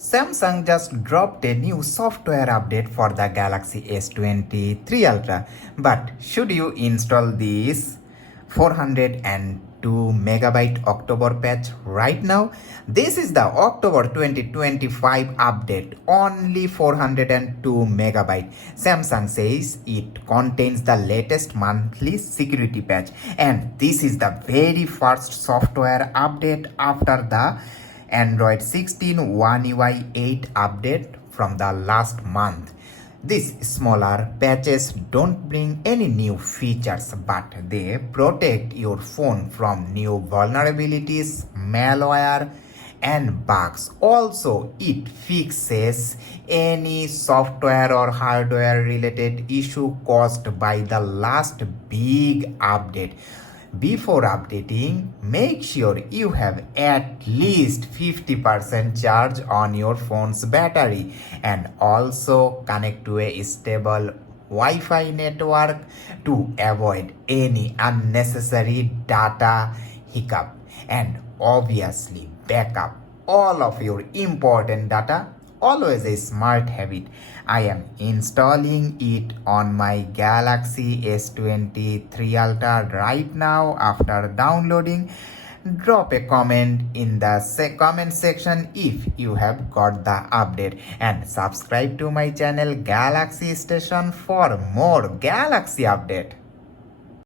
Samsung just dropped a new software update for the Galaxy S23 Ultra. But should you install this 402 megabyte October patch right now? This is the October 2025 update, only 402 megabyte. Samsung says it contains the latest monthly security patch, and this is the very first software update after the Android 16 One UI 8 update from the last month. These smaller patches don't bring any new features, but they protect your phone from new vulnerabilities, malware, and bugs. Also, it fixes any software or hardware related issue caused by the last big update. Before updating, make sure you have at least 50% charge on your phone's battery and also connect to a stable Wi-Fi network to avoid any unnecessary data hiccup, and obviously backup all of your important data. Always a smart habit. I am installing it on my Galaxy S23 Ultra right now. After downloading, drop a comment in the comment section if you have got the update, and subscribe to my channel Galaxy Station for more Galaxy update.